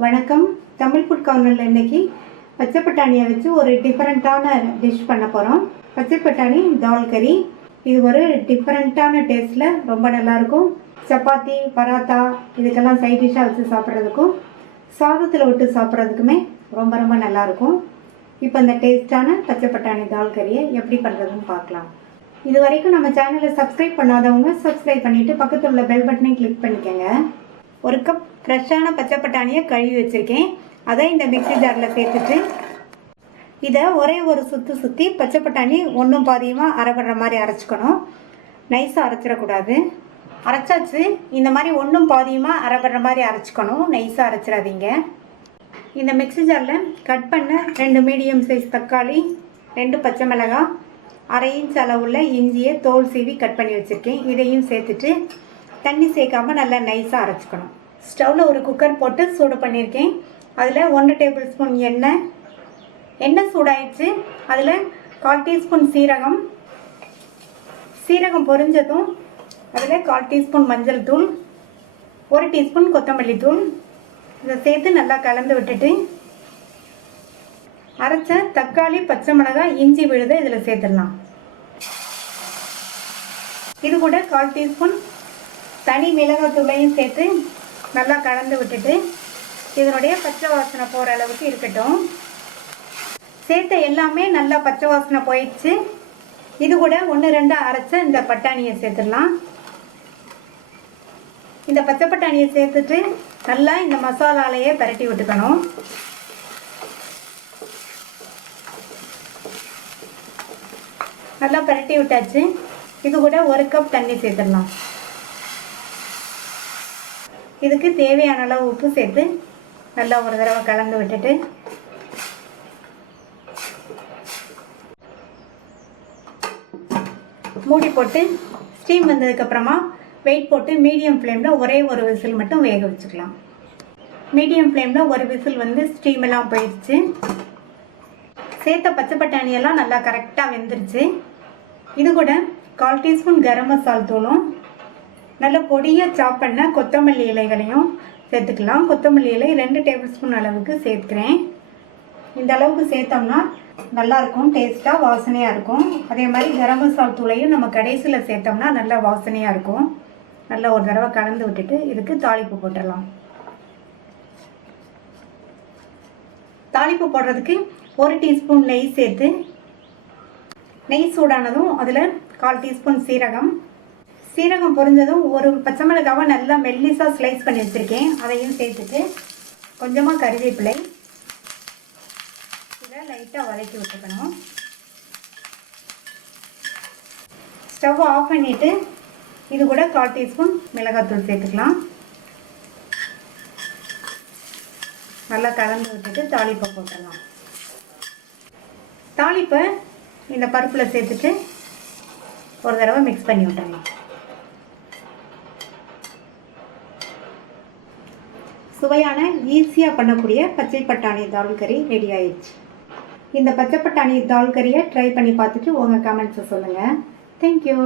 வணக்கம். தமிழ் ஃபுட் கார்னரில் இன்றைக்கி பச்சை பட்டாணியை வச்சு ஒரு டிஃப்ரெண்ட்டான டிஷ் பண்ண போகிறோம். பச்சை பட்டாணி தால் கறி. இது ஒரு டிஃப்ரெண்ட்டான டேஸ்ட்டில் ரொம்ப நல்லாயிருக்கும். சப்பாத்தி, பராத்தா இதுக்கெல்லாம் சைட் டிஷ்ஷாக வச்சு சாப்பிட்றதுக்கும் சாதத்தில் விட்டு சாப்பிட்றதுக்குமே ரொம்ப ரொம்ப நல்லாயிருக்கும். இப்போ இந்த டேஸ்ட்டான பச்சை பட்டாணி தால் கறியை எப்படி பண்ணுறதுன்னு பார்க்கலாம். இது வரைக்கும் நம்ம சேனலை சப்ஸ்கிரைப் பண்ணாதவங்க சப்ஸ்கிரைப் பண்ணிவிட்டு பக்கத்தில் உள்ள பெல் பட்டனை கிளிக் பண்ணிக்கோங்க. ஒரு கப் ஃப்ரெஷ்ஷான பச்சை பட்டாணியை கழுவி வச்சுருக்கேன். அதை இந்த மிக்ஸி ஜாரில் சேர்த்துட்டு இதை ஒரே ஒரு சுற்றி பச்சை பட்டாணி ஒன்றும் பாதியமாக அரைப்படுற மாதிரி அரைச்சிக்கணும். நைஸாக அரைச்சிடக்கூடாது. அரைச்சாச்சு. இந்த மாதிரி ஒன்றும் பாதியமாக அரைப்படுற மாதிரி அரைச்சிக்கணும். நைஸாக அரைச்சிடாதீங்க. இந்த மிக்ஸி ஜாரில் கட் பண்ண 2 மீடியம் சைஸ் தக்காளி, 2 பச்சை மிளகாய், 1/2 இன்ச் அளவுள்ள இஞ்சியை தோல் சீவி கட் பண்ணி வச்சுருக்கேன். இதையும் சேர்த்துட்டு தண்ணி சேர்க்காமல் நல்லா நைஸாக அரைச்சிக்கணும். ஸ்டவ்வில் ஒரு குக்கர் போட்டு சூடு பண்ணியிருக்கேன். அதில் 1 டேபிள் ஸ்பூன் எண்ணெய் சூடாயிடுச்சு. அதில் 1/4 டீஸ்பூன் சீரகம் பொரிஞ்சதும் அதில் 1/4 டீஸ்பூன் மஞ்சள் தூள், 1 டீஸ்பூன் கொத்தமல்லி தூள் இதை சேர்த்து நல்லா கலந்து விட்டுட்டு அரைச்ச தக்காளி, பச்சை மிளகாய், இஞ்சி விழுதை இதில் சேர்த்துடலாம். இது கூட 1/4 டீஸ்பூன் தனி மிளகாய் தூளையும் சேர்த்து நல்லா கலந்து விட்டுட்டு இதனுடைய பச்சை வாசனை போகிற அளவுக்கு இருக்கட்டும். சேர்த்த எல்லாமே நல்லா பச்சை வாசனை போயிடுச்சு. இது கூட 1-2 அரைச்ச இந்த பட்டாணியை சேர்த்துடலாம். இந்த பச்சை பட்டாணியை சேர்த்துட்டு நல்லா இந்த மசாலாலையே பரட்டி விட்டுக்கணும். நல்லா பரட்டி விட்டாச்சு. இது கூட 1 கப் தண்ணி சேர்த்துடலாம். இதுக்கு தேவையான அளவு உப்பு சேர்த்து நல்லா ஒரு தடவை கலந்து விட்டுட்டு மூடி போட்டு ஸ்டீம் வந்ததுக்கப்புறமா வெயிட் போட்டு மீடியம் ஃப்ளேமில் ஒரே ஒரு விசில் மட்டும் வேக வச்சுக்கலாம். மீடியம் ஃப்ளேமில் ஒரு விசில் வந்து ஸ்டீம் எல்லாம் போயிடுச்சு. சேர்த்த பச்சை பட்டாணியெல்லாம் நல்லா கரெக்டாக வெந்துருச்சு. இது கூட 1/4 டீஸ்பூன் கரம் மசாலா தூளும் நல்ல பொடியாக சாப் பண்ண கொத்தமல்லி இலைகளையும் சேர்த்துக்கலாம். கொத்தமல்லி இலை 2 டேபிள் ஸ்பூன் அளவுக்கு சேர்த்துக்கிறேன். இந்த அளவுக்கு சேர்த்தோம்னா நல்லாயிருக்கும், டேஸ்ட்டாக வாசனையாக இருக்கும். அதே மாதிரி கரம் மசாலா தூளையும் நம்ம கடைசியில் சேர்த்தோம்னா நல்லா வாசனையாக இருக்கும். நல்லா ஒரு தடவை கலந்து விட்டுட்டு இதுக்கு தாளிப்பு போட்டுடலாம். தாளிப்பு போடுறதுக்கு 1 டீஸ்பூன் நெய் சேர்த்து நெய் சூடானதும் அதில் 1/4 டீஸ்பூன் சீரகம் பொரிஞ்சதும் ஒரு பச்சை மிளகாவை நல்லா மெல்லிசாக ஸ்லைஸ் பண்ணி வச்சுருக்கேன். அதையும் சேர்த்துட்டு கொஞ்சமாக கறிவேப்பிலை இதை லைட்டாக வதக்கி விட்டுக்கணும். ஸ்டவ் ஆஃப் பண்ணிவிட்டு இது கூட 1/4 டீஸ்பூன் மிளகாத்தூள் சேர்த்துக்கலாம். நல்லா கலந்து விட்டுட்டு தாளிப்பை போட்டுடலாம். தாளிப்பை இந்த பருப்பில் சேர்த்துட்டு ஒரு தடவை மிக்ஸ் பண்ணி விட்டுடலாம். சுவையான ஈஸியாக பண்ணக்கூடிய பச்சை பட்டாணி தால் கறி ரெடி ஆயிடுச்சு. இந்த பச்சை பட்டாணி தால் கறியை ட்ரை பண்ணி பார்த்துட்டு உங்கள் கமெண்ட்ஸை சொல்லுங்கள். தேங்க்யூ.